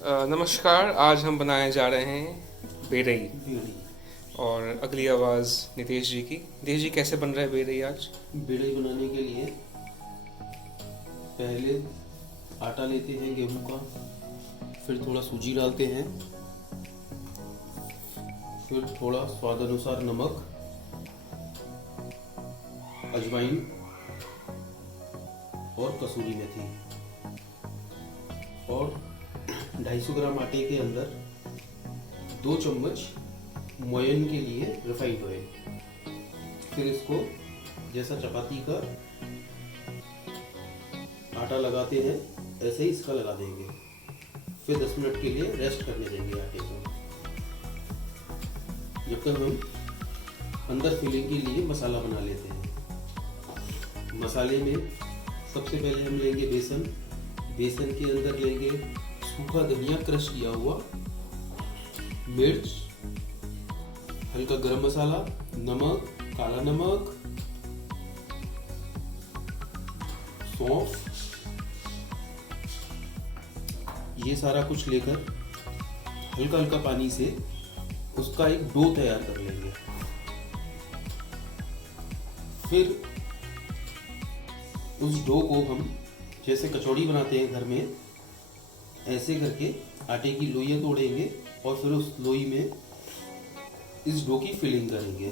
नमस्कार। आज हम बनाने जा रहे हैं बेरई और अगली आवाज़ नितेश जी की। नितेश जी, कैसे बन रहा है बेरई आज? बेड़ई बनाने के लिए पहले आटा लेते हैं गेहूं का, फिर थोड़ा सूजी डालते हैं, फिर थोड़ा स्वाद अनुसार नमक, अजवाइन और कसूरी मेथी, और 250 ग्राम आटे के अंदर 2 चम्मच मोयन के लिए रिफाइंड ऑयल। फिर इसको जैसा चपाती का आटा लगाते हैं ऐसे ही इसका लगा देंगे। फिर 10 मिनट के लिए रेस्ट करने देंगे आटे को, जब तक हम अंदर फिलिंग के लिए मसाला बना लेते हैं। मसाले में सबसे पहले हम लेंगे बेसन। बेसन के अंदर लेंगे सूखा धनिया क्रश किया हुआ, मिर्च, हल्का गरम मसाला, नमक, काला नमक, सौंफ, ये सारा कुछ लेकर हल्का हल्का पानी से उसका एक डो तैयार कर लेंगे। फिर उस डो को हम जैसे कचौड़ी बनाते हैं घर में, ऐसे करके आटे की लोइयां तोड़ेंगे और फिर उस लोई में इस डो की फिलिंग करेंगे।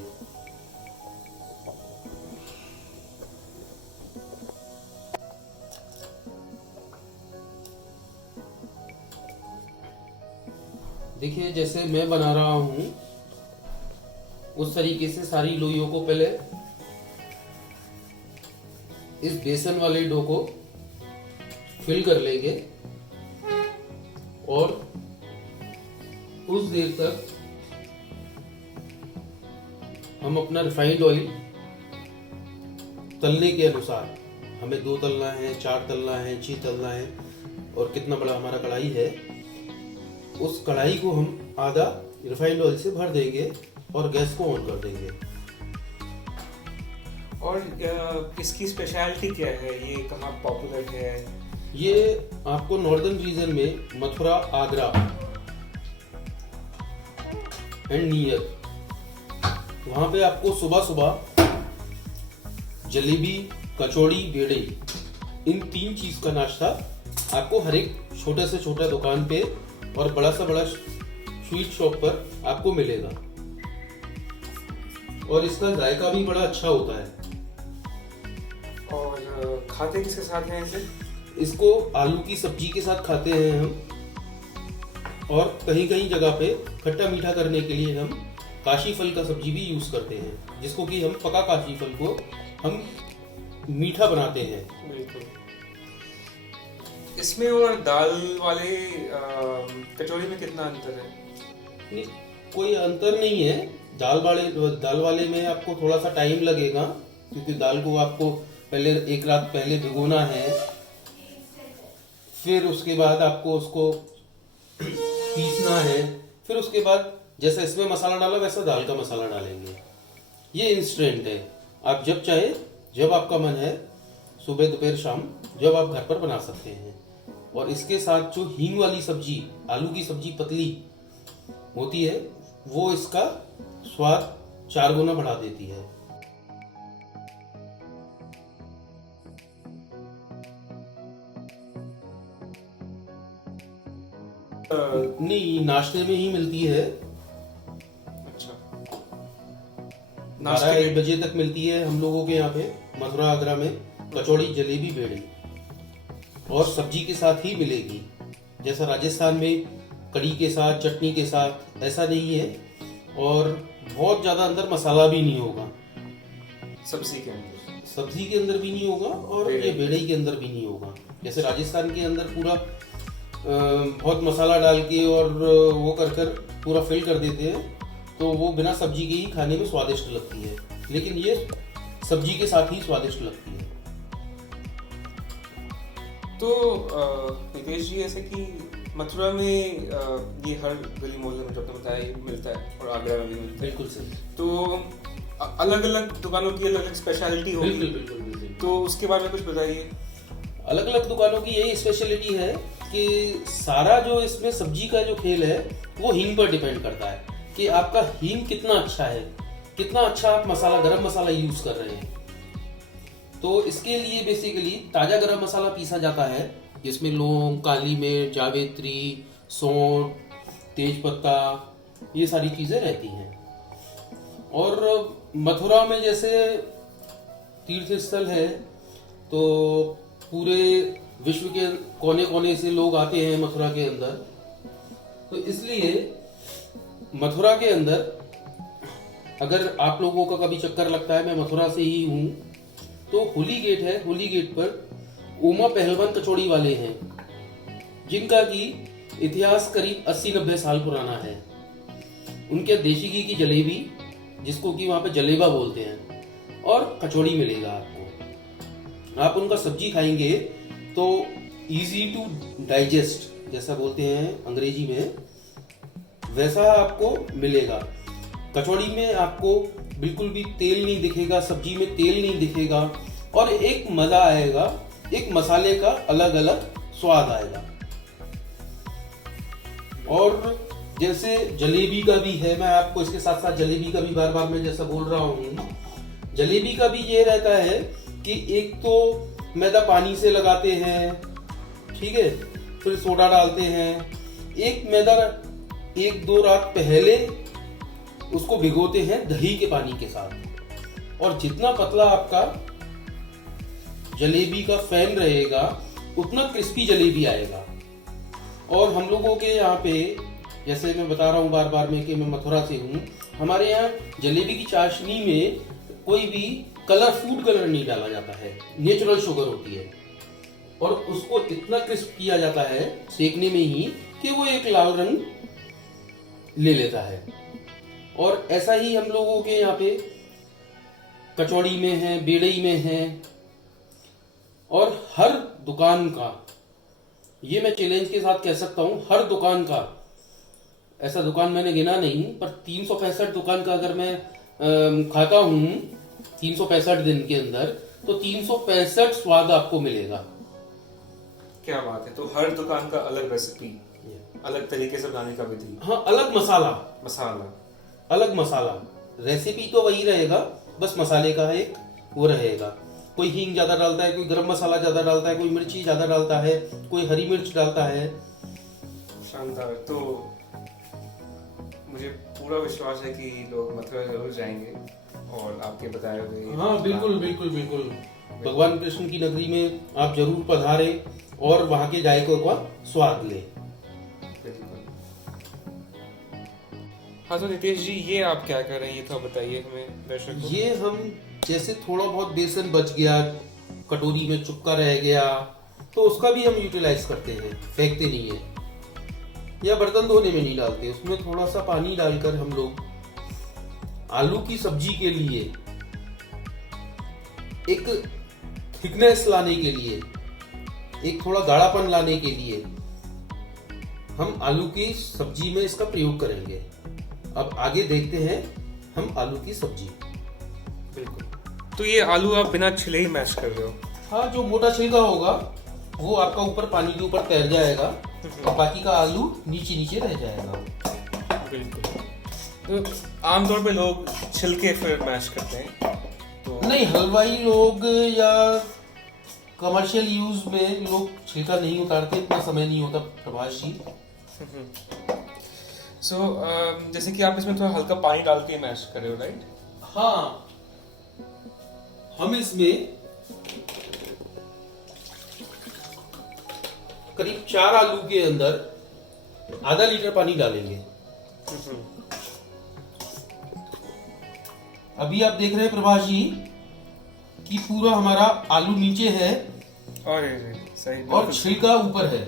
देखिए, जैसे मैं बना रहा हूं उस तरीके से सारी लोइयों को पहले इस बेसन वाले डो को फिल कर लेंगे और उस देर तक हम अपना रिफाइंड ऑयल तलने के अनुसार, हमें 2 तलना है, 4 तलना है, 6 तलना है, और कितना बड़ा हमारा कढ़ाई है उस कढ़ाई को हम आधा रिफाइंड ऑयल से भर देंगे और गैस को ऑन कर देंगे। और इसकी स्पेशलिटी क्या है? ये कहाँ पॉपुलर है? ये आपको नॉर्दर्न रीजन में मथुरा, आगरा एंड नियर, वहां पे आपको सुबह सुबह जलेबी, कचौड़ी, बेड़ई, इन 3 चीज का नाश्ता आपको हर एक छोटे से छोटा दुकान पे और बड़ा से बड़ा स्वीट शॉप पर आपको मिलेगा। और इसका जायका भी बड़ा अच्छा होता है। और खाते किसके साथ हैं इसे? इसको आलू की सब्जी के साथ खाते हैं हम, और कहीं कहीं जगह पे खट्टा मीठा करने के लिए हम काशी फल का सब्जी भी यूज करते हैं, जिसको कि हम पका काशी फल को हम मीठा बनाते हैं। बिल्कुल। इसमें और दाल वाले कचौड़ी में कितना अंतर है? नहीं, कोई अंतर नहीं है। दाल वाले में आपको थोड़ा सा टाइम लगेगा, क्योंकि दाल को आपको पहले 1 रात पहले भिगोना है, फिर उसके बाद आपको उसको पीसना है, फिर उसके बाद जैसा इसमें मसाला डाला वैसा दाल का मसाला डालेंगे। ये इंस्टेंट है, आप जब चाहे, जब आपका मन है, सुबह दोपहर शाम, जब आप घर पर बना सकते हैं। और इसके साथ जो हींग वाली सब्जी, आलू की सब्जी पतली होती है, वो इसका स्वाद 4 गुना बढ़ा देती है। नहीं, नाश्ते में ही मिलती है। अच्छा, 12-1 बजे तक मिलती है हम लोगों के यहाँ पे मथुरा, आगरा में कचौड़ी, जलेबी, बेड़ी, और सब्जी के साथ ही मिलेगी। जैसा राजस्थान में कड़ी के साथ, चटनी के साथ, ऐसा नहीं है। और बहुत ज्यादा अंदर मसाला भी नहीं होगा सब्जी के अंदर भी नहीं होगा, और ये बेड़ई के अंदर भी नहीं होगा। जैसे राजस्थान के अंदर पूरा बहुत मसाला डाल के और वो कर पूरा फिल कर देते हैं, तो वो बिना सब्जी के ही खाने में स्वादिष्ट लगती है, लेकिन ये सब्जी के साथ ही स्वादिष्ट लगती है। तो नितेश जी, ऐसे कि मथुरा में ये हर गली मोहल्ले में जो आपने बताया ये मिलता है, और आगरा में भी मिलता है। बिल्कुल सही। तो अलग अलग दुकानों की अलग अलग स्पेशलिटी होगी। बिल्कुल। तो उसके बारे में कुछ बताइए। अलग अलग दुकानों की यही स्पेशलिटी है कि सारा जो इसमें सब्जी का जो खेल है वो हींग पर डिपेंड करता है कि आपका हींग कितना अच्छा है, कितना अच्छा आप मसाला, गरम मसाला यूज कर रहे हैं। तो इसके लिए बेसिकली ताजा गरम मसाला पीसा जाता है, जिसमें लौंग, काली मिर्च, जावित्री, सौंठ, तेज पत्ता, ये सारी चीजें रहती हैं। और मथुरा में जैसे तीर्थ स्थल है तो पूरे विश्व के कोने कोने से लोग आते हैं मथुरा के अंदर, तो इसलिए मथुरा के अंदर अगर आप लोगों का कभी चक्कर लगता है, मैं मथुरा से ही हूँ, तो होली गेट है, होली गेट पर उमा पहलवान कचौड़ी वाले हैं, जिनका की इतिहास करीब 80-90 साल पुराना है। उनके देशी घी की जलेबी, जिसको कि वहां पे जलेबा बोलते हैं, और कचौड़ी मिलेगा आपको। आप उनका सब्जी खाएंगे तो इजी टू डाइजेस्ट, जैसा बोलते हैं अंग्रेजी में, वैसा आपको मिलेगा। कचौड़ी में आपको बिल्कुल भी तेल नहीं दिखेगा, सब्जी में तेल नहीं दिखेगा, और एक मजा आएगा, एक मसाले का अलग अलग स्वाद आएगा। और जैसे जलेबी का भी है, मैं आपको इसके साथ साथ जलेबी का भी बार बार मैं जैसा बोल रहा हूँ, जलेबी का भी ये रहता है कि एक तो मैदा पानी से लगाते हैं, ठीक है, फिर सोडा डालते हैं, एक मैदा 1-2 रात पहले उसको भिगोते हैं दही के पानी के साथ, और जितना पतला आपका जलेबी का फैन रहेगा उतना क्रिस्पी जलेबी आएगा। और हम लोगों के यहाँ पे, जैसे मैं बता रहा हूँ बार बार में कि मैं मथुरा से हूँ, हमारे यहाँ जलेबी की चाशनी में कोई भी फूड कलर नहीं डाला जाता है, नेचुरल शुगर होती है, और उसको इतना क्रिस्प किया जाता है सेकने में ही कि वो एक लाल रंग ले लेता है। और ऐसा ही हम लोगों के यहाँ पे कचौड़ी में है, बेड़ई में है, और हर दुकान का, ये मैं चैलेंज के साथ कह सकता हूँ, हर दुकान का, ऐसा दुकान मैंने गिना नहीं, पर 365 दुकान का अगर मैं खाता हूँ 365 दिन के अंदर, तो 365 स्वाद आपको मिलेगा। क्या बात है। तो हर दुकान का अलग रेसिपी, अलग तरीके से बनाने का विधि, हाँ, अलग मसाला, अलग मसाला, रेसिपी तो वही रहेगा, बस मसाले का एक वो रहेगा। कोई हींग ज्यादा डालता है, कोई गरम मसाला ज्यादा डालता है, कोई मिर्ची ज्यादा डालता है, कोई हरी मिर्च डालता है। शानदार। तो मुझे पूरा विश्वास है कि लोग मथुरा जरूर जाएंगे और आपके बताए हुए। हाँ, बिल्कुल बिल्कुल बिल्कुल, भगवान कृष्ण की नगरी में आप जरूर पधारे और वहां के जायकों का स्वाद लें। हाँ, तो नितेश जी, ये आप क्या कर रहे हैं, ये तो बताइए हमें दर्शकों को। ये हम जैसे थोड़ा बहुत बेसन बच गया, कटोरी में चुपका रह गया, तो उसका भी हम यूटिलाइज करते हैं, फेंकते नहीं है, या बर्तन धोने में नहीं डालते, उसमें थोड़ा सा पानी डालकर हम लोग आलू की सब्जी के लिए एक थिकनेस लाने के लिए, एक थोड़ा गाढ़ापन लाने के लिए हम आलू की सब्जी में इसका प्रयोग करेंगे। अब आगे देखते हैं हम आलू की सब्जी। बिल्कुल। तो ये आलू आप बिना छिले ही मैश कर रहे हो? हाँ, जो मोटा छिलका होगा वो आपका ऊपर पानी के ऊपर तैर जाएगा, और बाकी का आलू नीचे नीचे रह जाएगा। बिल्कुल। तो आमतौर पे लोग छिलके फिर मैश करते हैं, तो नहीं, हलवाई लोग या कमर्शियल यूज में लोग छिलका नहीं उतारते, इतना समय नहीं होता प्रभाष जी। सो जैसे कि आप इसमें थोड़ा हल्का पानी डाल के मैश कर रहे हो, राइट? हाँ, हम इसमें करीब 4 आलू के अंदर आधा लीटर पानी डालेंगे। अभी आप देख रहे हैं प्रभाष जी कि पूरा हमारा आलू नीचे है और सही, और छिलका ऊपर है।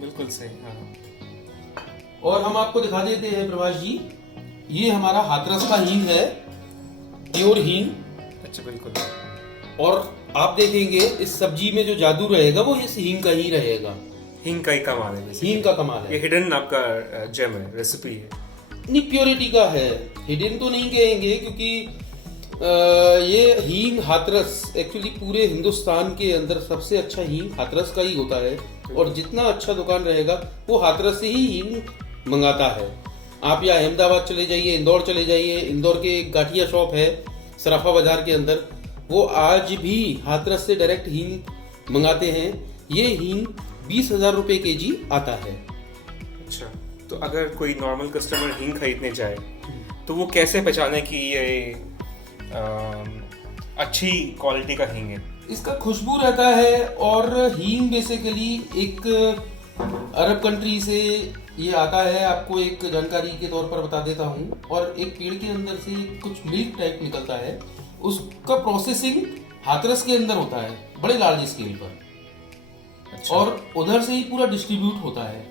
बिल्कुल सही। हाँ। और हम आपको दिखा देते हैं प्रभाष जी, ये हमारा हाथरस का हींग है, प्योर हींग। अच्छा, बिल्कुल। और आप देखेंगे इस सब्जी में जो जादू रहेगा वो इस हींग का ही रहेगा। हींग का ही कमाल है, हींग का कमाल है, ये हिडन आपका जेम है, रेसिपी है। नहीं, प्योरिटी का है, हिडन तो नहीं कहेंगे, क्योंकि ये हींग हाथरस एक्चुअली पूरे हिंदुस्तान के अंदर सबसे अच्छा हींग हाथरस का ही होता है, और जितना अच्छा दुकान रहेगा वो हाथरस से ही हींग मंगाता है। आप या अहमदाबाद चले जाइए, इंदौर चले जाइए, इंदौर के एक गाठिया शॉप है सराफा बाजार के अंदर, वो आज भी हाथरस से डायरेक्ट हींग मंगाते हैं। ये हींग 20,000 रुपए केजी आता है। अच्छा, तो अगर कोई नॉर्मल कस्टमर हींग खरीदने जाए तो वो कैसे पहचाने कि ये अच्छी क्वालिटी का हींग है? इसका खुशबू रहता है, और हींग बेसिकली एक अरब कंट्री से ये आता है। आपको एक जानकारी के तौर पर बता देता हूँ। और एक पेड़ के अंदर से कुछ मिल्क टाइप निकलता है, उसका प्रोसेसिंग हाथरस के अंदर होता है बड़े लार्ज स्केल पर। अच्छा। और उधर से ही पूरा डिस्ट्रीब्यूट होता है।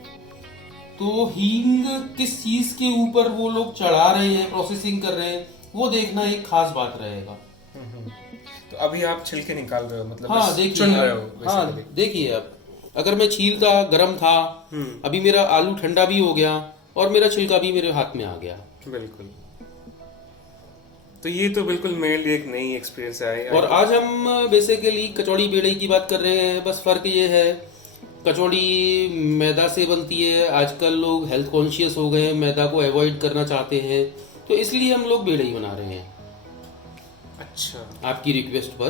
तो हींग किस चीज के ऊपर वो लोग चढ़ा रहे हैं, प्रोसेसिंग कर रहे हैं, वो देखना एक खास बात रहेगा। तो अभी आप छिलके निकाल रहे हो, मतलब हाँ बस देखिए, चुन रहे हो हाँ basically। देखिए, अब अगर मैं छीलता गर्म था, अभी मेरा आलू ठंडा भी हो गया और मेरा छिलका भी मेरे हाथ में आ गया। बिल्कुल। तो ये तो बिल्कुल मेरे लिए एक नई एक्सपीरियंस है। और आज हम बेसिकली कचौड़ी बेड़ई की बात कर रहे हैं। बस फर्क ये है, कचौड़ी मैदा से बनती है। आजकल लोग हेल्थ कॉन्शियस हो गए हैं, मैदा को अवॉइड करना चाहते हैं, तो इसलिए हम लोग बेड़ई बना रहे हैं। अच्छा। आपकी रिक्वेस्ट पर।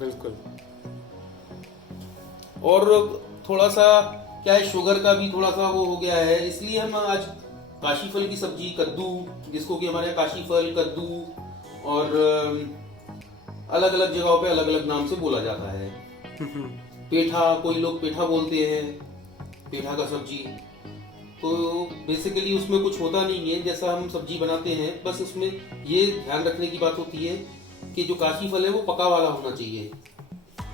बिल्कुल। और थोड़ा सा क्या है, शुगर का भी थोड़ा सा वो हो गया है, इसलिए हम आज काशी फल की सब्जी, कद्दू, जिसको कि हमारे यहाँ काशी फल, कद्दू और अलग अलग जगहों पे अलग अलग नाम से बोला जाता है। पेठा, कोई लोग पेठा बोलते हैं, पेठा का सब्जी। तो बेसिकली उसमें कुछ होता नहीं है, जैसा हम सब्जी बनाते हैं, बस उसमें ये ध्यान रखने की बात होती है कि जो काशी फल है वो पका वाला होना चाहिए।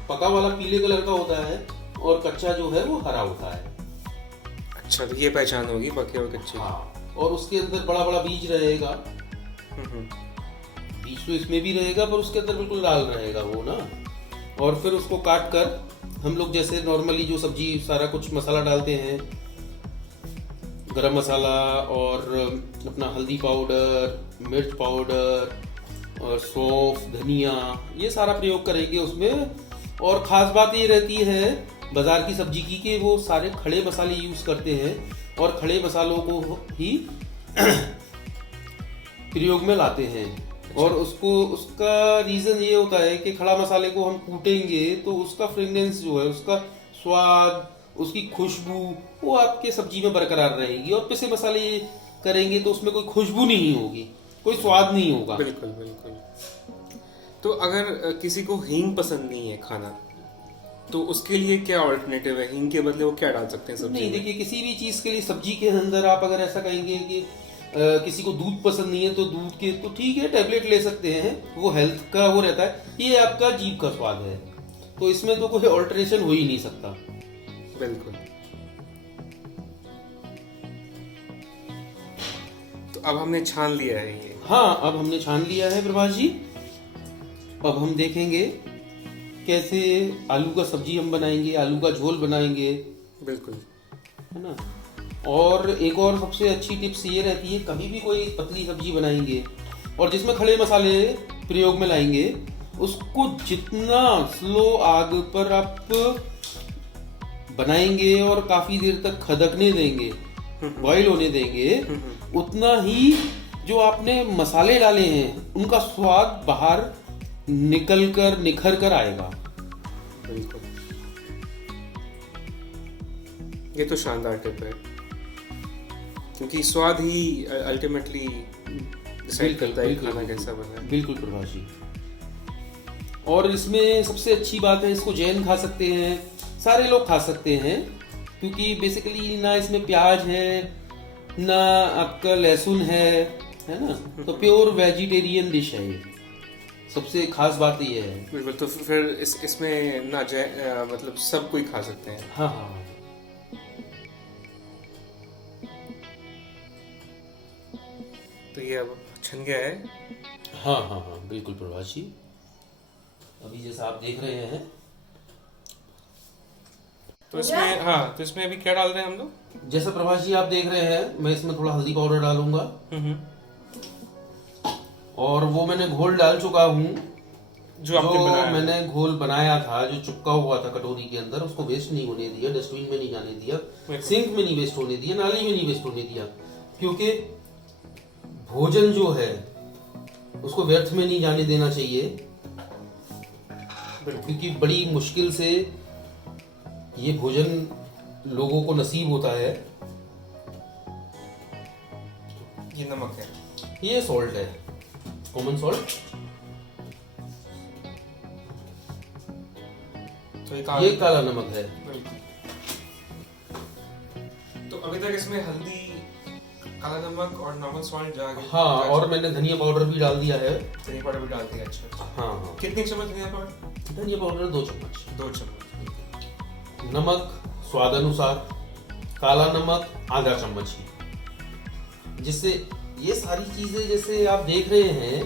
पका वाला पीले कलर का होता है और कच्चा जो है वो हरा होता है। अच्छा, तो ये पहचान होगी पके और कच्चे। हाँ, और उसके अंदर बड़ा बड़ा बीज रहेगा। बीज तो इसमें भी रहेगा, पर उसके अंदर बिल्कुल लाल रहेगा वो ना। और फिर उसको काट कर हम लोग जैसे नॉर्मली जो सब्जी सारा कुछ मसाला डालते हैं, गरम मसाला और अपना हल्दी पाउडर, मिर्च पाउडर और सौंफ, धनिया, ये सारा प्रयोग करेंगे उसमें। और खास बात ये रहती है बाजार की सब्जी की कि वो सारे खड़े मसाले यूज करते हैं और खड़े मसालों को ही प्रयोग में लाते हैं। और उसका रीजन ये होता है कि खड़ा मसाले को हम कूटेंगे तो उसका फ्रेग्रेंस जो है, उसका स्वाद, उसकी खुशबू वो आपके सब्जी में बरकरार रहेगी। और पिसे मसाले करेंगे तो उसमें कोई खुशबू नहीं होगी, कोई स्वाद नहीं होगा। बिल्कुल बिल्कुल। तो अगर किसी को हींग पसंद नहीं है खाना, तो उसके लिए क्या ऑल्टरनेटिव है? हींग के बदले वो क्या डाल सकते हैं सब्जी नहीं, में? देखिए, किसी भी चीज के लिए सब्जी के अंदर आप अगर ऐसा कहेंगे कि किसी को दूध पसंद नहीं है तो दूध के तो ठीक है, टैबलेट ले सकते हैं, वो हेल्थ का वो रहता है। ये आपका जीभ का स्वाद है, तो इसमें तो कोई ऑल्टरेशन हो ही नहीं सकता। बिल्कुल। तो अब हमने छान लिया है ये। हाँ, अब हमने छान लिया है प्रभाष जी। अब हम देखेंगे कैसे आलू का सब्जी हम बनाएंगे, आलू का झोल बनाएंगे, बिल्कुल, है ना। और एक और सबसे अच्छी टिप्स ये रहती है, कभी भी कोई पतली सब्जी बनाएंगे और जिसमें खड़े मसाले प्रयोग में लाएंगे, उसको जितना स्लो आग पर आप बनाएंगे और काफी देर तक खदकने देंगे, बॉईल होने देंगे, उतना ही जो आपने मसाले डाले हैं उनका स्वाद बाहर निकल कर निखर कर आएगा। बिल्कुल। ये तो शानदार टिप है, क्योंकि स्वाद ही अल्टीमेटली डिसाइड करता है खाना कैसा बना है। बिल्कुल प्रभाष जी। और इसमें सबसे अच्छी बात है, इसको जैन खा सकते हैं, सारे लोग खा सकते हैं, क्योंकि बेसिकली ना इसमें प्याज है ना आपका लहसुन है ना, तो प्योर वेजिटेरियन डिश है ये। सबसे खास बात ये है। बिल्कुल। तो फिर इसमें ना मतलब सब कोई खा सकते हैं। हाँ हाँ। तो ये अब छन गया है। हाँ हाँ हाँ, बिल्कुल प्रभाष जी। अभी जैसा आप देख रहे हैं, तो इसमें, हाँ, तो इसमें अभी क्या डाल रहे हैं हम लोग? जैसा प्रभाष जी आप देख रहे हैं, मैं इसमें थोड़ा हल्दी पाउडर डालूंगा। और वो मैंने घोल डाल चुका हूँ, जो आपने बनाया मैंने घोल बनाया था, जो चिपका हुआ था कटोरी के अंदर, उसको वेस्ट नहीं होने दिया, डस्टबिन में नहीं जाने दिया, सिंक में नहीं वेस्ट होने दिया, नाली में नहीं वेस्ट होने दिया, क्योंकि भोजन जो है उसको व्यर्थ में नहीं जाने देना चाहिए, क्योंकि बड़ी मुश्किल से ये भोजन लोगों को नसीब होता है। ये नमक है, ये सॉल्ट है, कॉमन सॉल्ट। तो ये काला नमक है। तो अभी तक इसमें हल्दी, काला नमक और नॉर्मल सॉल्ट डाल। हाँ, और मैंने धनिया पाउडर भी डाल दिया है। धनिया पाउडर भी डाल दिया। अच्छा हाँ हाँ। कितनी चम्मच धनिया पाउडर? धनिया पाउडर 2 चम्मच। 2 चम्मच। नमक स्वाद अनुसार, काला नमक आधा चम्मच ही, जिससे ये सारी चीजें जैसे आप देख रहे हैं,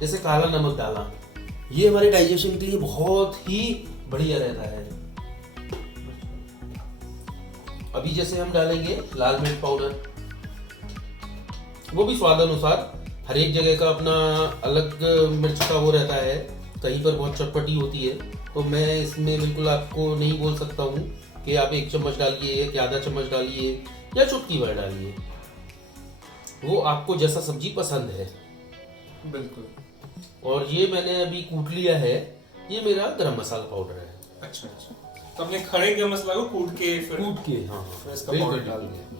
जैसे काला नमक डाला, ये हमारे डाइजेशन के लिए बहुत ही बढ़िया रहता है। अभी जैसे हम डालेंगे लाल मिर्च पाउडर, वो भी स्वाद अनुसार, हर एक जगह का अपना अलग मिर्च का वो रहता है, कहीं पर बहुत चटपटी होती है, तो मैं इसमें बिल्कुल आपको नहीं बोल सकता हूँ कि आप 1 चम्मच डालिए या आधा चम्मच डालिए या चुटकी भर डालिए, वो आपको जैसा सब्जी पसंद है। बिल्कुल। और ये मैंने अभी कूट लिया है, ये मेरा गरम मसाला पाउडर है। अच्छा अच्छा, तो अपने खड़े गरम मसाला को कूट के फिर हाँ फिर इसका पाउडर डाल दिया।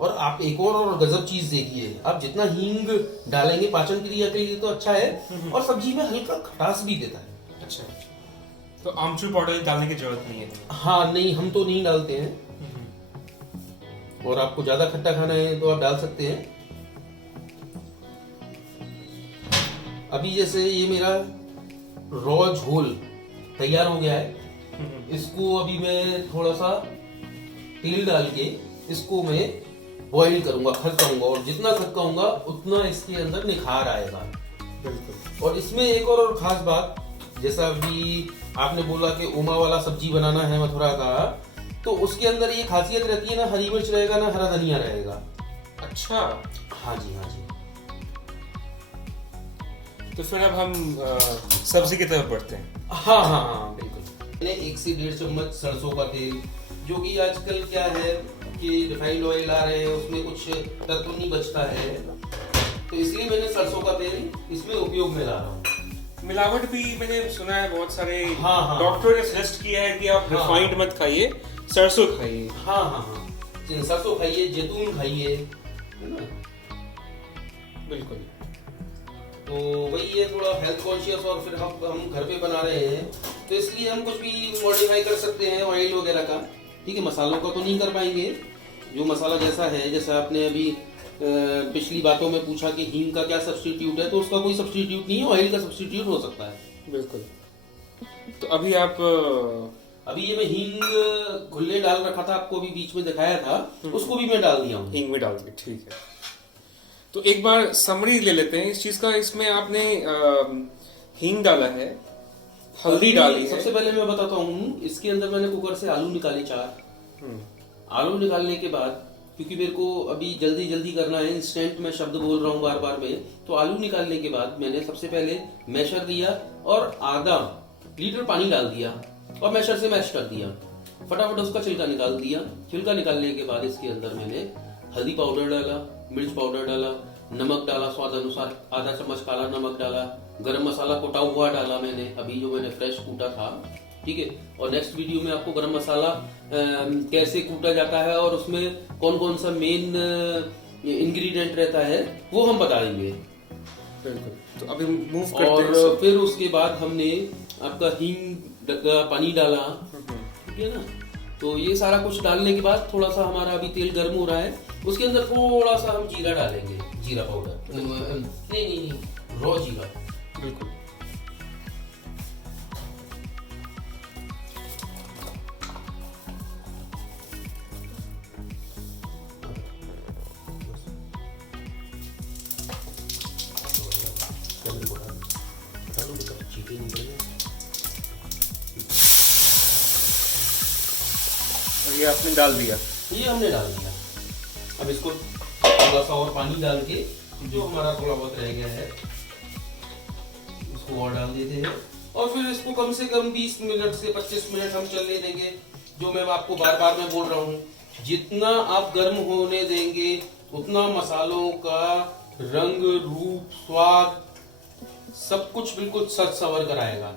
और आप एक और गजब चीज देखिए, आप जितना हींग डालेंगे पाचन क्रिया के लिए तो अच्छा है, और सब्जी में हल्का खटास भी देता है। अच्छा, तो आमचूर पाउडर डालने की जरूरत नहीं है? हाँ नहीं, हम तो नहीं डालते हैं, और आपको ज्यादा खट्टा खाना है तो आप डाल सकते हैं। अभी जैसे ये मेरा रॉ झोल तैयार हो गया है, इसको अभी मैं थोड़ा सा तेल डाल के इसको मैं बॉईल करूंगा, खदकाऊंगा, और जितना खदकाऊंगा उतना इसके अंदर निखार आएगा। बिल्कुल। और इसमें एक और खास बात, जैसा अभी आपने बोला कि उमा वाला सब्जी बनाना है मथुरा का, तो उसके अंदर ये खासियत रहती है, ना हरी मिर्च रहेगा ना हरा धनिया रहेगा। अच्छा, हाँ जी हाँ जी। तो फिर अब हम सब्जी की तरफ बढ़ते हैं। हाँ हाँ हाँ बिल्कुल। मैंने 1 से 1.5 चम्मच सरसों का तेल, जो कि आजकल क्या है कि रिफाइंड ऑयल आ रहे हैं, उसमें कुछ तत्व नहीं बचता है, तो इसलिए मैंने सरसों का तेल इसमें उपयोग में ला रहा हूँ। मिलावट भी मैंने सुना है, बहुत सारे हाँ, डॉक्टर ने सजेस्ट किया है कि आप रिफाइंड मत खाइए, सरसों खाइए। हाँ हाँ हाँ, सरसों खाइए, जैतून खाइए, है ना। बिल्कुल। तो वही है, थोड़ा हेल्थ कॉन्शियस, और फिर हम घर पे बना रहे हैं, तो इसलिए हम कुछ भी मॉडिफाई कर सकते हैं ऑयल वगैरह का। ठीक है, मसालों का तो नहीं कर पाएंगे, जो मसाला जैसा है, जैसा आपने अभी पिछली बातों में पूछा कि हींग का क्या सब्स्टिट्यूट है, तो उसका कोई सब्स्टिट्यूट नहीं है, ऑयल का सब्स्टिट्यूट हो सकता है। बिल्कुल। तो अभी आप अभी ये मैं हींग घुलने डाल रखा था, आपको अभी बीच में दिखाया था, उसको भी मैं डाल दिया हूँ। हींग में डाल दी, ठीक है। तो एक बार समरी ले लेते हैं इस चीज का। इसमें आपने हींग डाला है, हल्दी डाली है। सबसे पहले मैं बताता हूँ, इसके अंदर मैंने कुकर से आलू निकाले 4। आलू निकालने के बाद, क्योंकि मेरे को अभी जल्दी जल्दी करना है, इंस्टेंट मैं शब्द बोल रहा हूँ बार बार में, तो आलू निकालने के बाद मैंने सबसे पहले मैशर दिया और आधा लीटर पानी डाल दिया और मैशर से मैश कर दिया, फटाफट उसका छिलका निकाल दिया। छिलका निकालने के बाद इसके अंदर मैंने हल्दी पाउडर डाला, मिर्च पाउडर डाला, नमक डाला स्वाद अनुसार, आधा चम्मच काला नमक डाला, गरम मसाला कुटा हुआ डाला मैंने, अभी जो मैंने फ्रेश कूटा था। ठीक है, और नेक्स्ट वीडियो में आपको गरम मसाला कैसे कूटा जाता है और उसमें कौन कौन सा मेन इंग्रेडिएंट रहता है वो हम बताएंगे। बिल्कुल। तो अभी मूव करते और हैं। फिर उसके बाद हमने आपका हींग का पानी डाला, ठीक है ना। तो ये सारा कुछ डालने के बाद थोड़ा सा हमारा अभी तेल गर्म हो रहा है, उसके अंदर थोड़ा सा हम जीरा डालेंगे, जीरा पाउडर, नहीं, रॉ जीरा। बिल्कुल। ये आपने डाल दिया? ये हमने डाल दिया। अब इसको थोड़ा सा और पानी डाल के जो हमारा थोड़ा बहुत रह गया है इसको और डाल देते हैं और फिर इसको कम से कम 20 मिनट से 25 मिनट हम चलने देंगे। जो मैं आपको बार बार मैं बोल रहा हूँ, जितना आप गर्म होने देंगे उतना मसालों का रंग, रूप, स्वाद सब कुछ बिल्कुल सज संवर कर आएगा,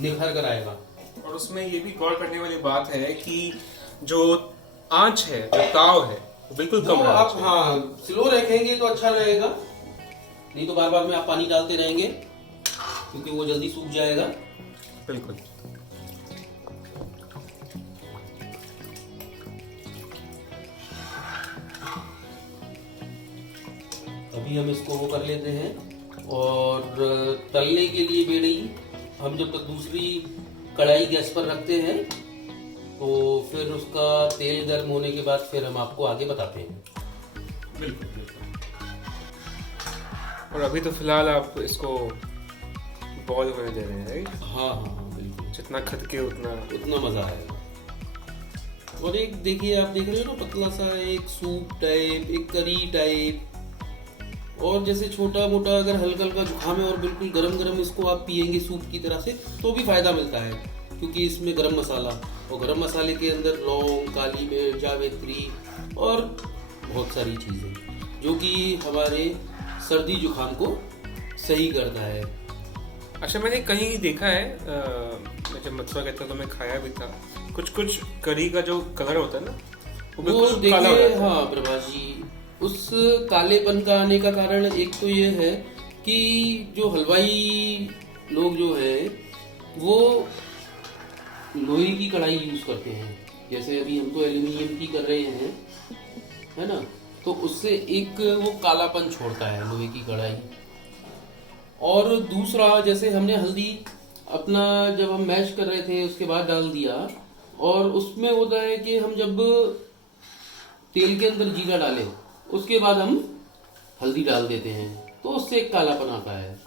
निखर कर आएगा। और उसमें ये भी गौर करने वाली बात है कि जो आंच है, जो ताव है, वो बिल्कुल कम रहना आप चाहिए। हाँ स्लो रखेंगे तो अच्छा रहेगा, नहीं तो बार बार में आप पानी डालते रहेंगे क्योंकि वो जल्दी सूख जाएगा। बिल्कुल। अभी हम इसको वो कर लेते हैं और तलने के लिए बेड़ई हम जब तक दूसरी कढ़ाई गैस पर रखते हैं तो फिर उसका तेल गर्म होने के बाद फिर हम आपको आगे बताते हैं। बिल्कुल बिल्कुल। और अभी तो फिलहाल आप इसको बॉईल होने दे रहे हैं, राइट? हाँ हाँ हाँ बिल्कुल, जितना खदके उतना मजा आएगा। और एक देखिए, आप देख रहे हो ना, पतला सा एक सूप टाइप, एक करी टाइप, और जैसे छोटा मोटा अगर हल्का हल्का जुकाम है और बिल्कुल गरम गरम इसको आप पियेंगे सूप की तरह से तो भी फायदा मिलता है, क्योंकि इसमें गरम मसाला और गरम मसाले के अंदर लौंग, काली मिर्च, जावित्री और बहुत सारी चीजें जो कि हमारे सर्दी जुकाम को सही करता है। अच्छा, मैंने कहीं देखा है, मैं जब मथुरा गया था तो मैं खाया भी था, कुछ कुछ करी का जो कलर होता है ना, वो बिल्कुल काला हो देखिए, जाता है। हाँ प्रभाष जी, उस कालेपन का आने का कारण एक तो ये है कि जो हलवाई लोग जो है वो लोहे की कढ़ाई यूज करते हैं। जैसे अभी हम तो एल्यूमिनियम की कर रहे हैं, है ना, तो उससे एक वो कालापन छोड़ता है लोहे की कढ़ाई। और दूसरा, जैसे हमने हल्दी अपना जब हम मैश कर रहे थे उसके बाद डाल दिया, और उसमें होता है कि हम जब तेल के अंदर जीरा डालें उसके बाद हम हल्दी डाल देते हैं तो उससे एक कालापन आता है।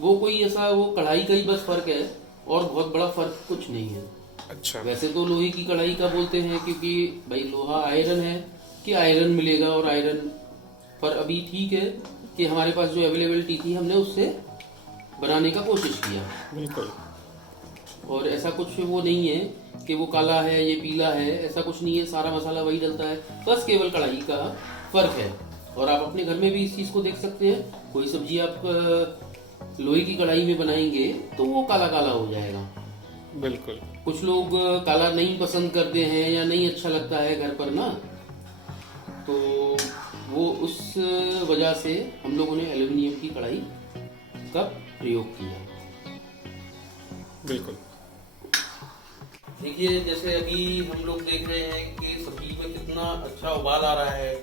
वो कोई ऐसा, वो कढ़ाई का ही बस फर्क है और बहुत बड़ा फर्क कुछ नहीं है। अच्छा। वैसे तो लोहे की कढ़ाई का बोलते हैं क्योंकि भाई लोहा आयरन है कि आयरन मिलेगा, और आयरन पर अभी ठीक है कि हमारे पास जो अवेलेबिलिटी थी हमने उससे बनाने का कोशिश किया। बिल्कुल। और ऐसा कुछ वो नहीं है कि वो काला है ये पीला है, ऐसा कुछ नहीं है, सारा मसाला वही डलता है, बस केवल कढ़ाई का फर्क है। और आप अपने घर में भी इस चीज को देख सकते हैं, कोई सब्जी आप लोहे की कढ़ाई में बनाएंगे तो वो काला काला हो जाएगा। बिल्कुल। कुछ लोग काला नहीं पसंद करते हैं या नहीं अच्छा लगता है घर पर ना, तो वो उस वजह से हम लोगों ने एल्यूमिनियम की कढ़ाई का प्रयोग किया। बिल्कुल। देखिए, जैसे अभी हम लोग देख रहे हैं कि सब्जी में कितना अच्छा उबाल आ रहा है,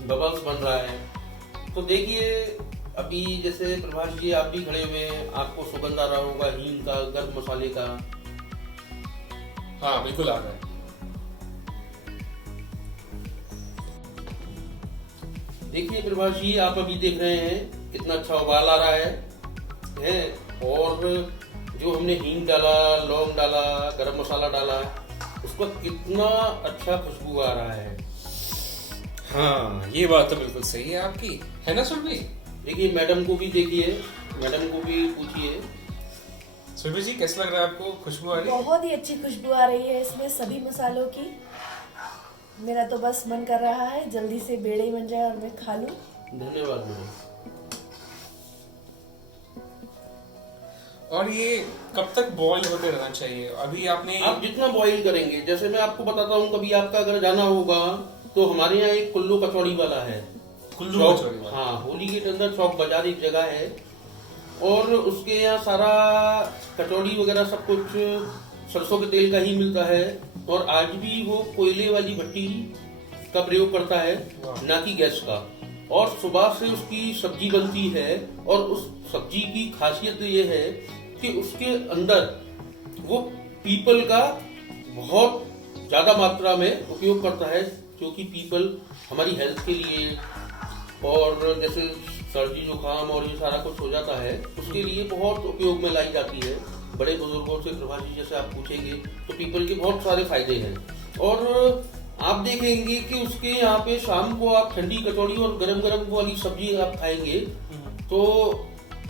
बबल्स बन रहा है। तो देखिए, अभी जैसे प्रभाष जी आप भी खड़े हुए हैं, आपको सुगंध आ रहा होगा हींग का, गर्म मसाले का। हाँ बिल्कुल आ रहा है। देखिए प्रभाष जी, आप अभी देख रहे हैं कितना अच्छा उबाल आ रहा है और जो हमने हींग डाला, लौंग डाला, गरम मसाला डाला, उसका कितना अच्छा खुशबू आ रहा है। हाँ, ये बात तो बिल्कुल सही है आपकी, है ना सुरभि? देखिए, मैडम को भी देखिए, मैडम को भी पूछिए। सुरभि जी, कैसा लग रहा है आपको? खुशबू आ रही है? बहुत ही अच्छी खुशबू आ रही है इसमें सभी मसालों की। मेरा तो बस मन कर रहा है जल्दी से बेड़े बन जाए और मैं खा लूं। धन्यवाद मैडम। और ये कब तक बॉईल होते रहना चाहिए? अभी आपने आप जितना बॉईल करेंगे, जैसे मैं आपको बताता हूँ, कभी आपका अगर जाना होगा तो हमारे यहाँ एक कुल्लू कचौड़ी वाला है। कुल्लू चौक, कचौड़ी वाला? हाँ, होली गेट अंदर चौक बाजार एक जगह है, और उसके यहाँ सारा कचौड़ी वगैरह सब कुछ सरसों के तेल का ही मिलता है। और आज भी वो कोयले वाली भट्टी का प्रयोग करता है, ना कि गैस का। और सुबह से उसकी सब्जी बनती है, और उस सब्जी की खासियत ये है कि उसके अंदर वो पीपल का बहुत ज्यादा मात्रा में उपयोग करता है, क्योंकि पीपल हमारी हेल्थ के लिए, और जैसे सर्दी जुकाम और ये सारा कुछ हो जाता है, उसके लिए बहुत उपयोग में लाई जाती है। बड़े बुजुर्गों से, प्रभाष जी जैसे आप पूछेंगे तो पीपल के बहुत सारे फायदे हैं। और आप देखेंगे कि उसके यहाँ पे शाम को आप ठंडी कचौड़ी और गरम गरम वाली सब्जी आप खाएंगे तो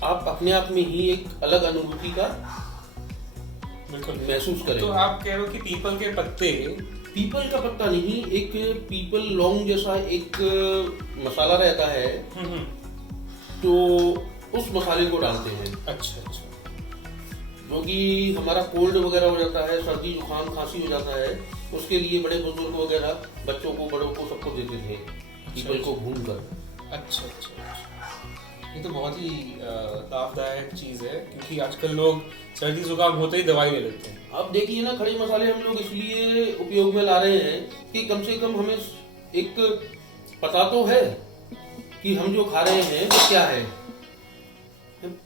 आप अपने आप में ही एक अलग अनुभूति का बिल्कुल महसूस करेंगे। तो आप कह रहे हो कि पीपल के पत्ते, पीपल का पत्ता नहीं, एक पीपल लौंग जैसा एक मसाला रहता है, तो उस मसाले को डालते हैं। अच्छा अच्छा, जो कि हमारा कोल्ड वगैरह हो जाता है, सर्दी जुकाम खांसी हो जाता है, उसके लिए बड़े बुजुर्ग वगैरह बच्चों को बड़ों को सबको देते थे पीपल को भून कर। अच्छा अच्छा, ये तो बहुत ही लाभदायक चीज है, क्योंकि आजकल लोग सर्दी जुकाम होते ही दवाई ले लेते हैं। अब देखिए ना, खड़े मसाले हम लोग इसलिए उपयोग में ला रहे हैं कि कम से कम हमें एक पता तो है कि हम जो खा रहे हैं वो क्या है।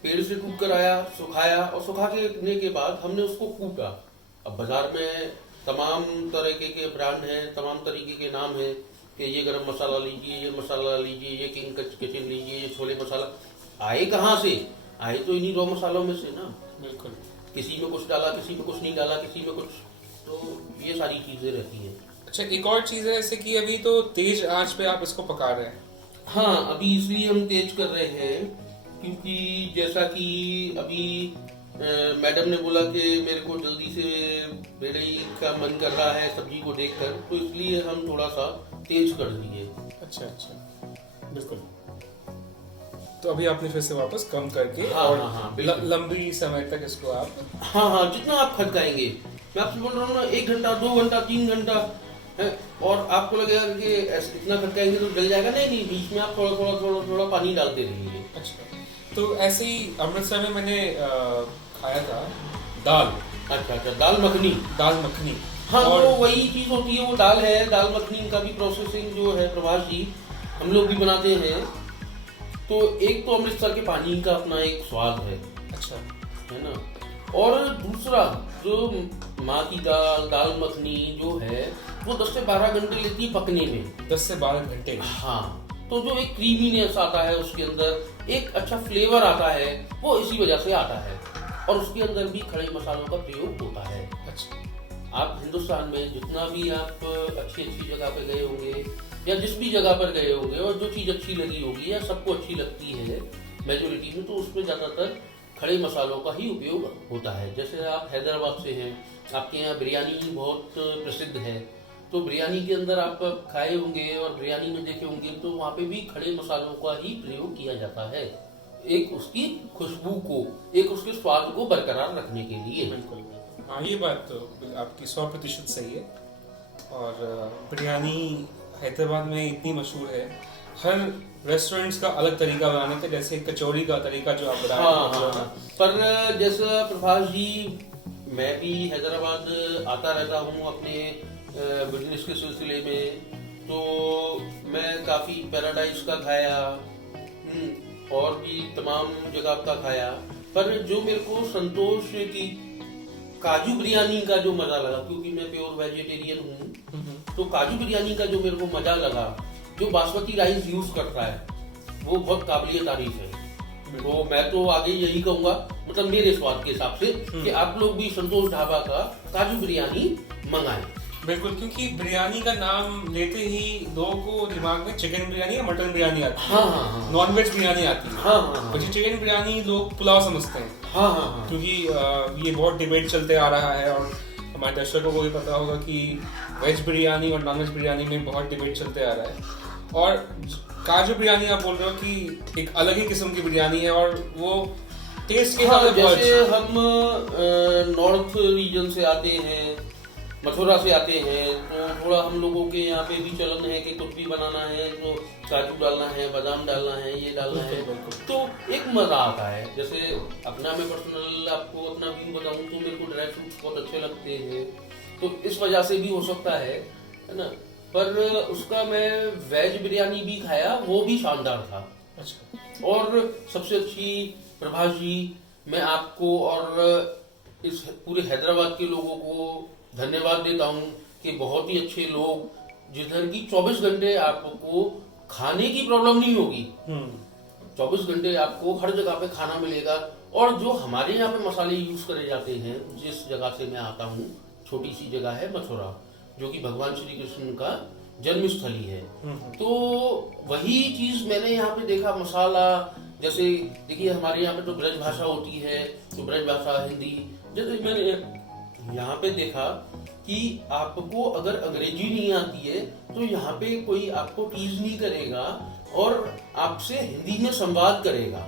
पेड़ से टूट कर आया, सुखाया, और सुखा के बाद हमने उसको कूटा। अब बाजार में तमाम तरीके के ब्रांड हैं, तमाम तरीके के नाम हैं कि ये गरम मसाला लीजिए, ये मसाला लीजिए, ये किंग किचन लीजिए, ये छोले मसाला। आए कहाँ से? आए तो इन्हीं रॉ मसालों में से ना। बिल्कुल, किसी में कुछ डाला, किसी में कुछ नहीं डाला, किसी में कुछ, तो ये सारी चीजें रहती हैं। अच्छा, एक और चीज है जैसे कि अभी तो तेज आंच पे आप इसको पका रहे हैं। हाँ, अभी इसलिए हम तेज कर रहे हैं क्योंकि जैसा कि अभी मैडम ने बोला कि मेरे को जल्दी से बेड़ई का मन कर रहा है सब्जी को देखकर, तो इसलिए हम थोड़ा सा तेज कर दिए। अच्छा अच्छा, बिल्कुल। तो अभी आपने फिर से वापस कम करके हाँ, और हाँ, बिल्कुल। लंबी समय तक इसको आप, हाँ हाँ, जितना आप खटकाएंगे, मैं आपसे बोल रहा हूँ ना, 1 घंटा 2 घंटा 3 घंटा है, और आपको लगेगा कि ऐसे इतना खटकाएंगे तो जल जाएगा। नहीं नहीं, बीच में आप थोड़ा थोड़ा थोड़ा थोड़ा पानी डालते रहिए। अच्छा, तो ऐसे ही अमृतसर में मैंने खाया था दाल। अच्छा अच्छा, दाल मखनी। दाल मखनी, हाँ, और तो वही चीज होती है, वो दाल है। दाल मखनी का भी प्रोसेसिंग जो है प्रभाष जी, हम लोग भी बनाते हैं। तो एक तो अमृतसर के पानी का अपना एक स्वाद है, अच्छा, है ना, और दूसरा जो माँ की दाल, दाल मखनी जो है वो 10 से 12 घंटे लेती है पकने में। 10 से 12 घंटे। हाँ, तो जो एक क्रीमीनेस आता है उसके अंदर, एक अच्छा फ्लेवर आता है, वो इसी वजह से आता है। और उसके अंदर भी खड़े मसालों का प्रयोग होता है। अच्छा, आप हिंदुस्तान में जितना भी आप अच्छी अच्छी जगह पे गए होंगे या जिस भी जगह पर गए होंगे और जो चीज़ अच्छी लगी होगी या सबको अच्छी लगती है मेजोरिटी में, तो उसमें ज़्यादातर खड़े मसालों का ही उपयोग होता है। जैसे आप हैदराबाद से हैं, आपके यहाँ बिरयानी बहुत प्रसिद्ध है, तो बिरयानी के अंदर आप खाए होंगे और बिरयानी में देखे होंगे तो वहाँ पे भी खड़े मसालों का ही प्रयोग किया जाता है, एक उसकी खुशबू को, एक उसके स्वाद को बरकरार रखने के लिए। बिल्कुल। हाँ, ये बात तो आपकी 100% सही है। और बिरयानी हैदराबाद में इतनी मशहूर है, हर रेस्टोरेंट्स का अलग तरीका बनाने का, जैसे कचौड़ी का तरीका जो आप बता रहे हैं। हाँ, पर जैसा प्रभाष जी, मैं भी हैदराबाद आता रहता हूँ अपने बिजनेस के सिलसिले में, तो मैं काफ़ी पैराडाइज का खाया और भी तमाम जगह का खाया, पर जो मेरे को संतोष की काजू बिरयानी का जो मजा लगा, क्योंकि मैं प्योर वेजिटेरियन हूँ, तो काजू बिरयानी का जो मेरे को मजा लगा, जो बासमती राइस यूज करता है, वो बहुत काबिलियत तारीफ है। तो मैं तो आगे यही कहूंगा, मतलब मेरे स्वाद के हिसाब से, कि आप लोग भी संतोष ढाबा का काजू बिरयानी मंगाएं। बिल्कुल, क्योंकि बिरयानी का नाम लेते ही लोगों को दिमाग में चिकन बिरयानी या मटन बिरयानी आती है। हाँ हाँ हाँ, नॉनवेज बिरयानी आती है। हाँ हाँ हाँ, वेजिटेरियन बिरयानी लोग पुलाव समझते हैं। हाँ हाँ हाँ, क्योंकि ये बहुत डिबेट चलते आ रहा है, और हमारे दर्शकों को भी पता होगा कि वेज बिरयानी और नॉन वेज बिरयानी में बहुत डिबेट चलते आ रहा है। और काजू बिरयानी आप बोल रहे हो कि एक अलग ही किस्म की बिरयानी है, और वो टेस्ट के हाँ, हिसाब से बहुत जैसे अच्छा है। हम नॉर्थ रीजन से आते हैं, मथुरा से आते हैं, तो थोड़ा हम लोगों के यहाँ पे भी चलन है कि कुछ भी बनाना है तो काजू डालना है, बादाम डालना है, ये डालना है, तो एक मजा आता है। जैसे अपना मैं पर्सनल आपको अपना व्यू बताऊं तो मेरे को ड्राई फ्रूट्स बहुत अच्छे लगते हैं, तो इस वजह से भी हो सकता है ना। पर उसका मैं वेज बिरयानी भी खाया, वो भी शानदार था। अच्छा, और सबसे अच्छी प्रभाष जी, मैं आपको और इस पूरे हैदराबाद के लोगों को धन्यवाद देता हूँ कि बहुत ही अच्छे लोग, जिधर की 24 घंटे आपको खाने की प्रॉब्लम नहीं होगी। 24 घंटे आपको हर जगह पे खाना मिलेगा। और जो हमारे यहाँ पे मसाले यूज करे जाते हैं, जिस जगह से मैं आता हूँ, छोटी सी जगह है मथुरा, जो कि भगवान श्री कृष्ण का जन्म स्थली है। तो वही चीज मैंने यहाँ पे देखा, मसाला जैसे देखिए हमारे यहाँ पे तो ब्रज भाषा होती है, तो ब्रज भाषा हिंदी, जैसे मैंने यहाँ पे देखा कि आपको अगर अंग्रेजी नहीं आती है तो यहाँ पे कोई आपको टीज नहीं करेगा और आपसे हिंदी में संवाद करेगा।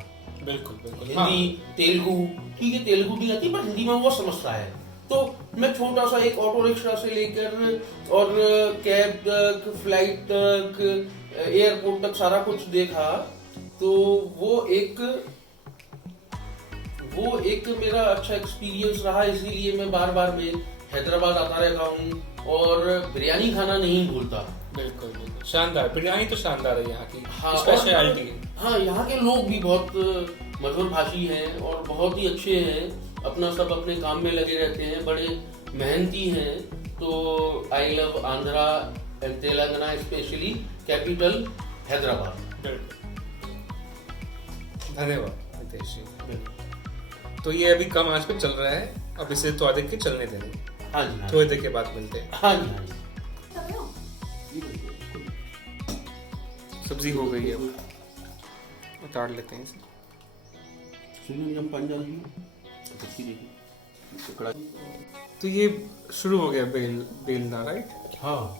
बिल्कुल बिल्कुल। हिंदी तेलुगु, ठीक है तेलुगु नहीं आती पर हिंदी में वो समझता है। तो मैं छोटा सा एक ऑटो रिक्शा से लेकर और कैब तक, फ्लाइट तक, एयरपोर्ट तक सारा कुछ देखा। तो वो एक मेरा अच्छा एक्सपीरियंस रहा, इसीलिए मैं बार बार में हैदराबाद आता रहता हूँ और बिरयानी खाना नहीं भूलता। बिल्कुल बिल्कुल, शानदार बिरयानी तो शानदार है यहाँ की, हाँ, स्पेशलिटी है। हाँ, यहाँ के लोग भी बहुत मधुर भाषी हैं और बहुत ही अच्छे हैं, अपना सब अपने काम में लगे रहते हैं, बड़े मेहनती हैं। तो I love Andhra and Telangana, specially capital Hyderabad. बिल्कुल, धन्यवाद नितेश जी। तो ये अभी कम आंच पे चल रहा है, अब इसे थोड़ा देर के चलने देंगे। हाँ जी, हाँ थोड़ी देर के बाद मिलते हैं। हाँ जी, हाँ जी। सब्जी हो गई है, अब उतार लेते हैं इसे। तो ये शुरू हो गया बेलना, राइट? हाँ,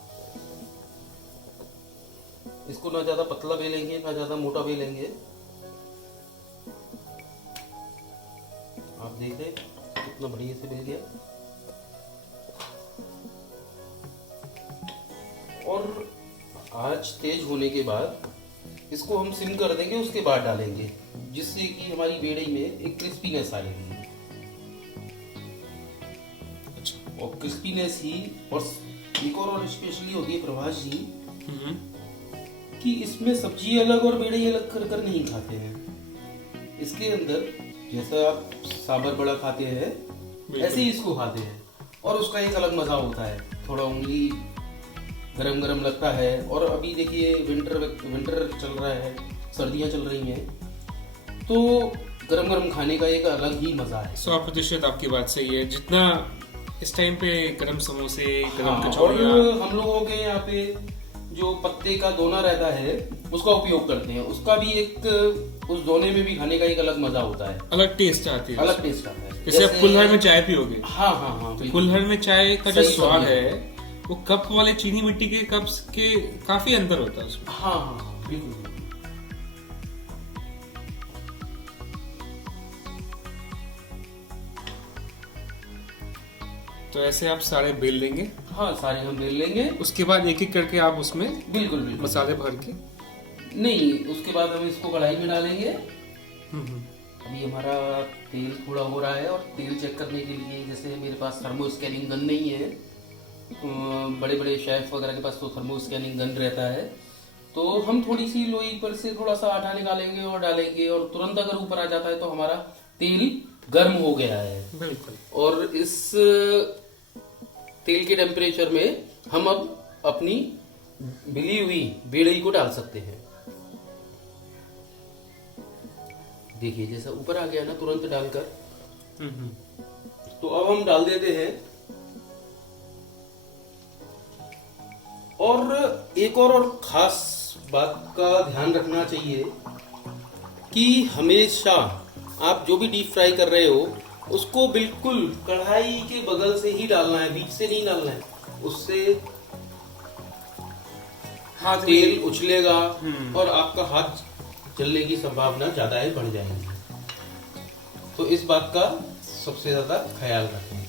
इसको ना ज्यादा पतला बेलेंगे ना ज्यादा मोटा बेलेंगे। आप देख रहे कितना बढ़िया से बेल गया। और आंच तेज होने के बाद इसको हम सिम कर देंगे, उसके बाद डालेंगे, जिससे कि हमारी बेड़ई में एक क्रिस्पीनेस आएगी। अच्छा। और क्रिस्पीनेस ही और एक और स्पेशली होती है प्रभाष जी कि इसमें सब्जी अलग और बेड़ई अलग कर कर नहीं खाते हैं। इसके अंदर जैसा आप सांबर बड़ा खाते हैं ऐसे ही इसको खाते हैं और उसका एक अलग मजा होता है। थोड़ा उंगली गरम गरम लगता है। और अभी देखिए विंटर चल रहा है, सर्दियां चल रही हैं, तो गरम गरम खाने का एक अलग ही मजा है। 100% आपकी बात सही है। जितना इस टाइम पे गरम समोसे, गरम हाँ, कचौड़ियाँ, और हम लोगों के यहाँ पे जो पत्ते का दोना रहता है उसका उपयोग करते हैं, उसका भी एक उस दोने में भी खाने का एक अलग मजा होता है, अलग टेस्ट आती है, अलग टेस्ट आता है। जैसे आप कुल्हड़ में चाय पियोगे। हाँ हाँ हाँ, बिल्कुल। कुल्हड़ में चाय का जो सही स्वाद समझे। है वो कप वाले चीनी मिट्टी के कप्स के काफी अंतर होता है उसमें। हाँ हाँ हाँ, बिल्कुल। तो ऐसे आप सारे बेल लेंगे, हाँ, सारे हम बेल लेंगे। उसके बाद एक एक करके आप उसमें बिल्कुल बिल्कुल। मसाले भर के। नहीं, उसके बाद हम इसको कढ़ाई में डालेंगे। अभी हमारा तेल थोड़ा हो रहा है और तेल चेक करने के लिए जैसे मेरे पास थर्मो स्कैनिंग गन नहीं है, बड़े बड़े शेफ वगैरह के पास तो थर्मो स्कैनिंग गन रहता है, तो हम थोड़ी सी लोई पर से थोड़ा सा आटा निकालेंगे और डालेंगे, और तुरंत अगर ऊपर आ जाता है तो हमारा तेल गर्म हो गया है। बिल्कुल। और इस तेल के टेम्परेचर में हम अब अपनी बिली हुई बेड़ई को डाल सकते हैं। देखिए जैसा ऊपर आ गया ना तुरंत डालकर, तो अब हम डाल देते हैं। और एक और खास बात का ध्यान रखना चाहिए कि हमेशा आप जो भी डीप फ्राई कर रहे हो उसको बिल्कुल कढ़ाई के बगल से ही डालना है, बीच से नहीं डालना है। उससे हाथ तेल उछलेगा और आपका हाथ जलने की संभावना ज्यादा ही बढ़ जाएगी। तो इस बात का सबसे ज्यादा ख्याल रखें।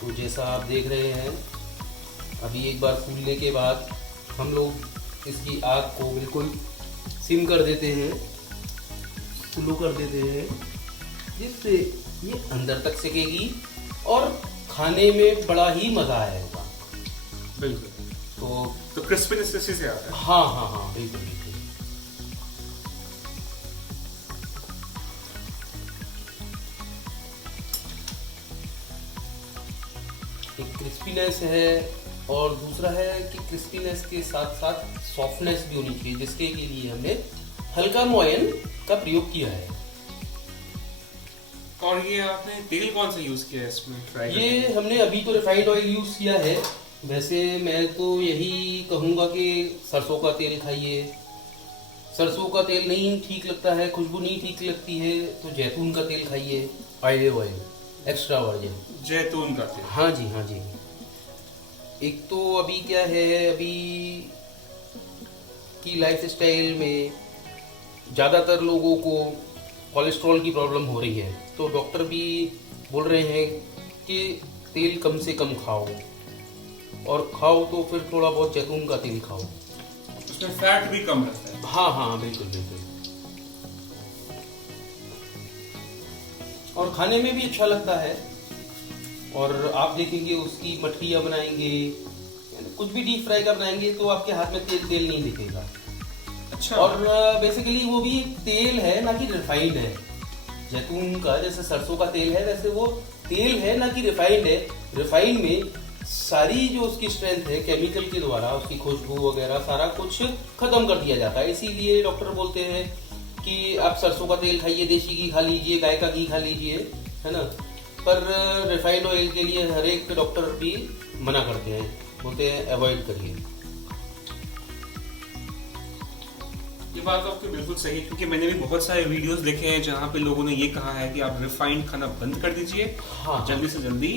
तो जैसा आप देख रहे हैं, अभी एक बार फूलने के बाद हम लोग इसकी आग को बिल्कुल सिम कर देते हैं, स्लो कर देते हैं, जिससे ये अंदर तक सिकेगी और खाने में बड़ा ही मजा आएगा। बिल्कुल। तो क्रिस्पीनेस इसी से आता है। हाँ हाँ हाँ, बिल्कुल बिल्कुल। एक क्रिस्पीनेस है और दूसरा है कि क्रिस्पीनेस के साथ साथ सॉफ्टनेस भी होनी चाहिए, जिसके के लिए हमें हल्का मोयन का प्रयोग किया है। और ये आपने तेल कौन सा यूज किया है इसमें फ्राई ये हमने अभी तो रिफाइंड ऑयल यूज किया है। वैसे मैं तो यही कहूँगा कि सरसों का तेल खाइए। सरसों का तेल नहीं ठीक लगता है, खुशबू नहीं ठीक लगती है, तो जैतून का तेल खाइए, ऑलिव ऑयल एक्स्ट्रा वर्जिन। जैतून का तेल? हाँ जी, हाँ जी। एक तो अभी क्या है, अभी की लाइफ स्टाइल में ज़्यादातर लोगों को कोलेस्ट्रॉल की प्रॉब्लम हो रही है, तो डॉक्टर भी बोल रहे हैं कि तेल कम से कम खाओ, और खाओ तो फिर थोड़ा बहुत जैतून का तेल खाओ। उसमें फैट भी कम रहता है। हाँ हाँ, बिल्कुल बिल्कुल। और खाने में भी अच्छा लगता है। और आप देखेंगे उसकी मठरियाँ बनाएंगे, कुछ भी डीप फ्राई का बनाएंगे तो आपके हाथ में तेल तेल नहीं दिखेगा। अच्छा। और बेसिकली वो भी तेल है, ना कि रिफाइंड है। जैतून का जैसे सरसों का तेल है, वैसे वो तेल है, ना कि रिफाइंड है। रिफाइंड में सारी जो उसकी स्ट्रेंथ है, केमिकल के द्वारा उसकी खुशबू वगैरह सारा कुछ खत्म कर दिया जाता है। इसीलिए डॉक्टर बोलते हैं कि आप सरसों का तेल खाइए, देसी घी खा लीजिए, गाय का घी खा लीजिए, है ना। पर रिफाइंड ऑयल के लिए हर एक डॉक्टर भी मना करते हैं, बोलते हैं अवॉइड करिए। ये बात तो आपकी बिल्कुल सही है, क्योंकि मैंने भी बहुत सारे वीडियोस देखे हैं जहाँ पे लोगों ने ये कहा है कि आप रिफाइंड खाना बंद कर दीजिए। हाँ, जल्दी से जल्दी,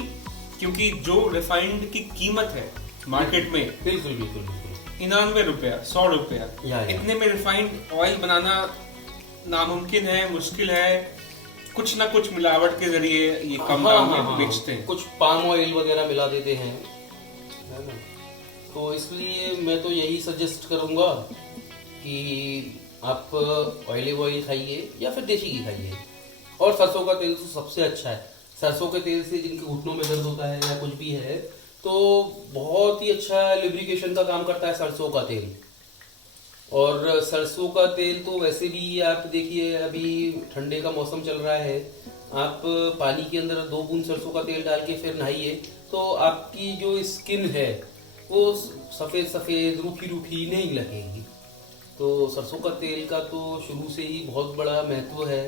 क्योंकि जो रिफाइंड की कीमत है मार्केट में बिल्कुल बिल्कुल बिल्कुल 99 रुपया, 100 रुपया, या। इतने में रिफाइंड ऑयल बनाना नामुमकिन है, मुश्किल है। कुछ ना कुछ मिलावट के जरिए ये कम दाम में बेचते हैं। कुछ पाम ऑयल वगैरह मिला देते हैं, है ना। तो इसलिए मैं तो यही सजेस्ट करूंगा कि आप ऑलिव ऑयल खाइए या फिर देसी घी खाइए। और सरसों का तेल तो सबसे अच्छा है। सरसों के तेल से जिनके घुटनों में दर्द होता है या कुछ भी है, तो बहुत ही अच्छा लुब्रिकेशन का काम करता है सरसों का तेल। और सरसों का तेल तो वैसे भी आप देखिए, अभी ठंडे का मौसम चल रहा है, आप पानी के अंदर 2 बूंद सरसों का तेल डाल के फिर नहाइए, तो आपकी जो स्किन है वो सफ़ेद सफ़ेद रूखी रूखी नहीं लगेगी। तो सरसों का तेल का तो शुरू से ही बहुत बड़ा महत्व है।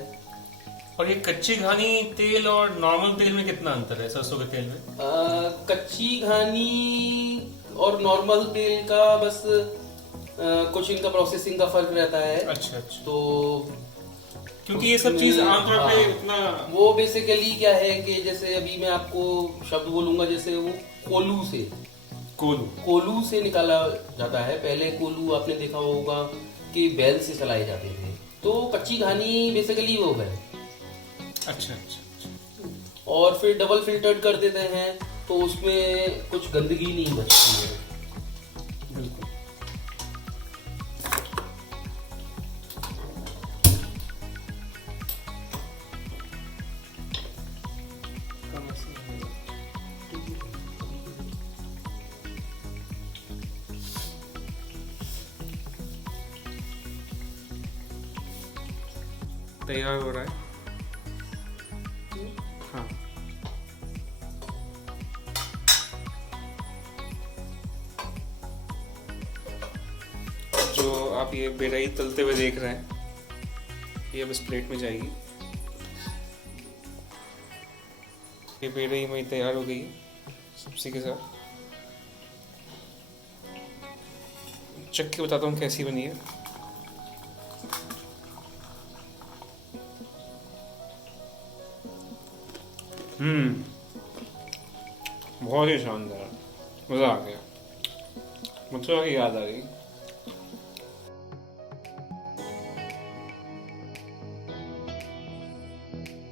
और ये कच्ची घानी तेल और नॉर्मल तेल में कितना अंतर है सरसों के तेल में? कच्ची घानी और नॉर्मल तेल का बस कुछ इनका प्रोसेसिंग का फर्क रहता है। अच्छा अच्छा। तो क्योंकि ये सब चीज आमतौर पे उतना वो बेसिकली क्या है कि जैसे अभी मैं आपको शब्द बोलूंगा, जैसे वो कोलू से निकाला जाता है। पहले कोलू आपने देखा होगा कि बैल से चलाए जाते थे, तो कच्ची घानी बेसिकली वो है। अच्छा अच्छा। और फिर डबल फिल्टर्ड कर देते हैं, तो उसमें कुछ गंदगी नहीं बचती है। बिल्कुल। तैयार हो रहा है। हाँ, जो आप ये बेराई तलते हुए देख रहे हैं, ये अब इस प्लेट में जाएगी। ये बेराई हमारी तैयार हो गई है सब्जी के साथ। चख के बताता हूँ कैसी बनी है। बहुत ही शानदार, मज़ा आ गया, मतलब याद आ गई।